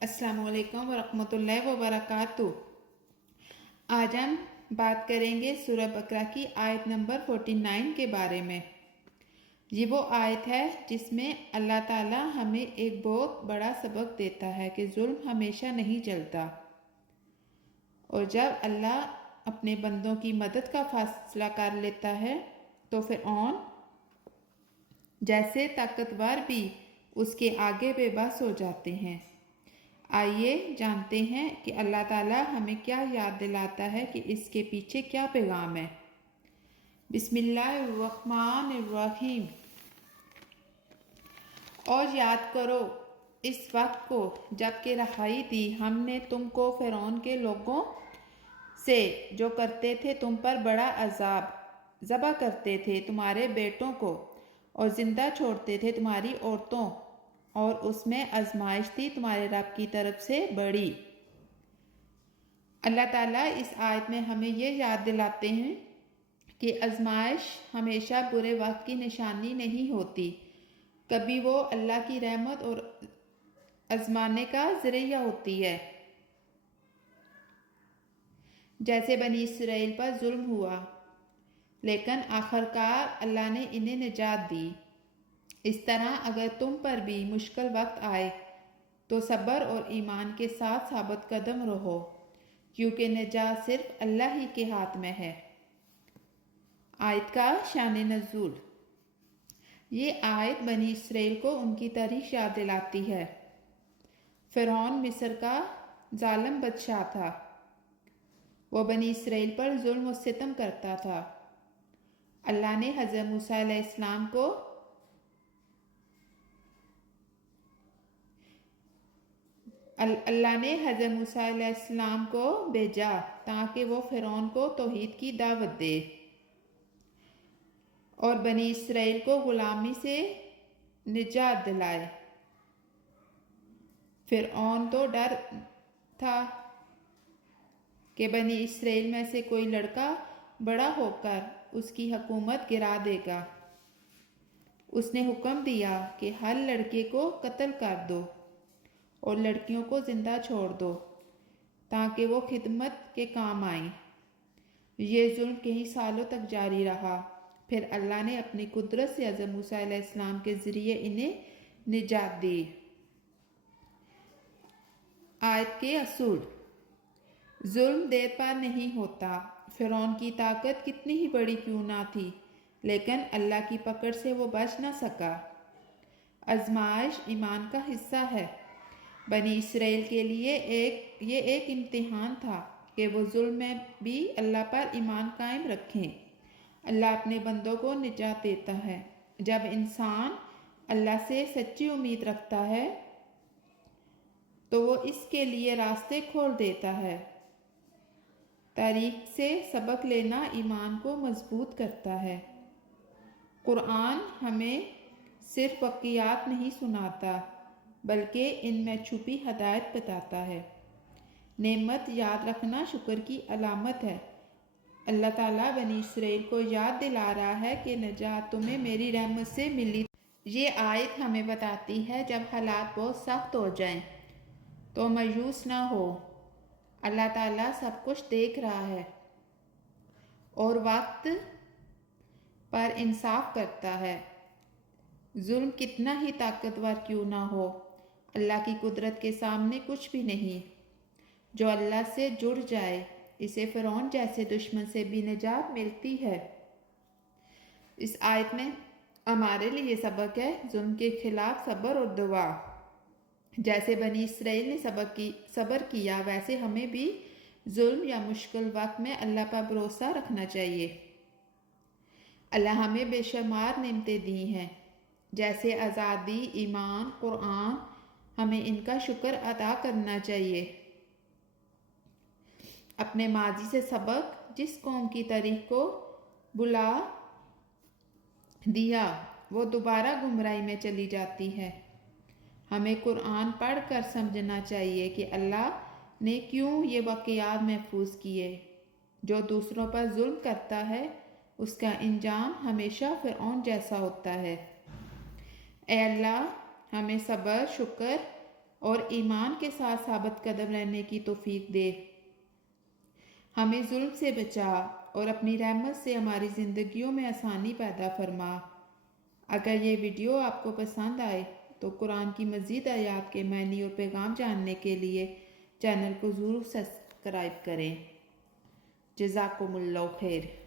अस्सलाम वालेकुम वरहमतुल्लाहि वबरकातुह। आज हम बात करेंगे सूरह बकरा की आयत नंबर 49 के बारे में। ये वो आयत है जिसमें अल्लाह ताला हमें एक बहुत बड़ा सबक देता है कि जुल्म हमेशा नहीं चलता, और जब अल्लाह अपने बंदों की मदद का फैसला कर लेता है तो फिरऔन जैसे ताकतवर भी उसके आगे बेबस हो जाते हैं। आइए जानते हैं कि अल्लाह ताला हमें क्या याद दिलाता है कि इसके पीछे क्या पैगाम है। बिस्मिल्लाहिर्रहमानिर्रहीम। और याद करो इस वक्त को जबकि रहाई दी हमने तुमको फिरौन के लोगों से, जो करते थे तुम पर बड़ा अजाब, ज़बह करते थे तुम्हारे बेटों को और जिंदा छोड़ते थे तुम्हारी औरतों, और उसमें आजमाइश थी तुम्हारे रब की तरफ से बड़ी। अल्लाह ताला इस आयत में हमें ये याद दिलाते हैं कि आजमाइश हमेशा बुरे वक्त की निशानी नहीं होती, कभी वो अल्लाह की रहमत और आजमाने का जरिया होती है। जैसे बनी इसराइल पर जुल्म हुआ, लेकिन आखिरकार अल्लाह ने इन्हें निजात दी। इस तरह अगर तुम पर भी मुश्किल वक्त आए तो सब्र और ईमान के साथ साबित कदम रहो, क्योंकि निजात सिर्फ अल्लाह ही के हाथ में है। आयत का शान नज़ूल। ये आयत बनी इसराइल को उनकी तारीख याद दिलाती है। फिरौन मिस्र का जालिम बादशाह था। वो बनी इसराइल पर जुल्म और सितम करता था। अल्लाह ने हज़रत मूसा अलैहिस्सलाम को भेजा ताकि वो फिरौन को तौहीद की दावत दे और बनी इसराइल को गुलामी से निजात दिलाए। फिरौन तो डर था कि बनी इसराइल में से कोई लड़का बड़ा होकर उसकी हुकूमत गिरा देगा। उसने हुक्म दिया कि हर लड़के को कत्ल कर दो और लड़कियों को जिंदा छोड़ दो ताकि वो खिदमत के काम आए। ये जुल्म कई सालों तक जारी रहा। फिर अल्लाह ने अपनी कुदरत से हज़रत मूसा अलैहिस्सलाम के ज़रिए इन्हें निजात दी। आयत के असूल। जुल्म देर पर नहीं होता। फिरौन की ताकत कितनी ही बड़ी क्यों ना थी, लेकिन अल्लाह की पकड़ से वो बच ना सका। आजमाइश ईमान का हिस्सा है। बनी इसराइल के लिए ये एक इम्तिहान था कि वो जुल्म में भी अल्लाह पर ईमान कायम रखें। अल्लाह अपने बंदों को निजात देता है। जब इंसान अल्लाह से सच्ची उम्मीद रखता है तो वो इसके लिए रास्ते खोल देता है। तारीख से सबक लेना ईमान को मजबूत करता है। कुरान हमें सिर्फ वाक़ियात नहीं सुनाता, बल्कि इनमें छुपी हदायत बताता है। नेमत याद रखना शुक्र की अलामत है। अल्लाह ताला बनी इसराइल को याद दिला रहा है कि निजात तुम्हें मेरी रहमत से मिली। ये आयत हमें बताती है जब हालात बहुत सख्त हो जाएं तो मायूस ना हो। अल्लाह ताला सब कुछ देख रहा है और वक्त पर इंसाफ करता है। जुल्म कितना ही ताकतवर क्यों ना हो, अल्लाह की कुदरत के सामने कुछ भी नहीं। जो अल्लाह से जुड़ जाए इसे फिरौन जैसे दुश्मन से भी निजात मिलती है। इस आयत में हमारे लिए सबक है जुल्म के खिलाफ सब्र और दुआ। जैसे बनी इसराइल ने सब्र किया, वैसे हमें भी जुल्म या मुश्किल वक्त में अल्लाह पर भरोसा रखना चाहिए। अल्लाह हमें बेशुमार नेमतें दी हैं, जैसे आज़ादी, ईमान, कुरान। हमें इनका शुक्र अदा करना चाहिए। अपने माजी से सबक। जिस कौम की तारीख को बुला दिया वो दोबारा गुमराही में चली जाती है। हमें कुरान पढ़कर समझना चाहिए कि अल्लाह ने क्यों ये वाक़ियात महफूज किए। जो दूसरों पर जुल्म करता है उसका इंजाम हमेशा फिरऔन जैसा होता है। ए अल्लाह हमें सब्र, शुक्र اور ایمان کے ساتھ ثابت قدم رہنے کی توفیق دے۔ ہمیں ظلم سے بچا اور اپنی رحمت سے ہماری زندگیوں میں آسانی پیدا فرما۔ اگر یہ ویڈیو آپ کو پسند آئے تو قرآن کی مزید آیات کے معنی اور پیغام جاننے کے لیے چینل کو ضرور سبسکرائب کریں۔ جزاکم اللہ خیر۔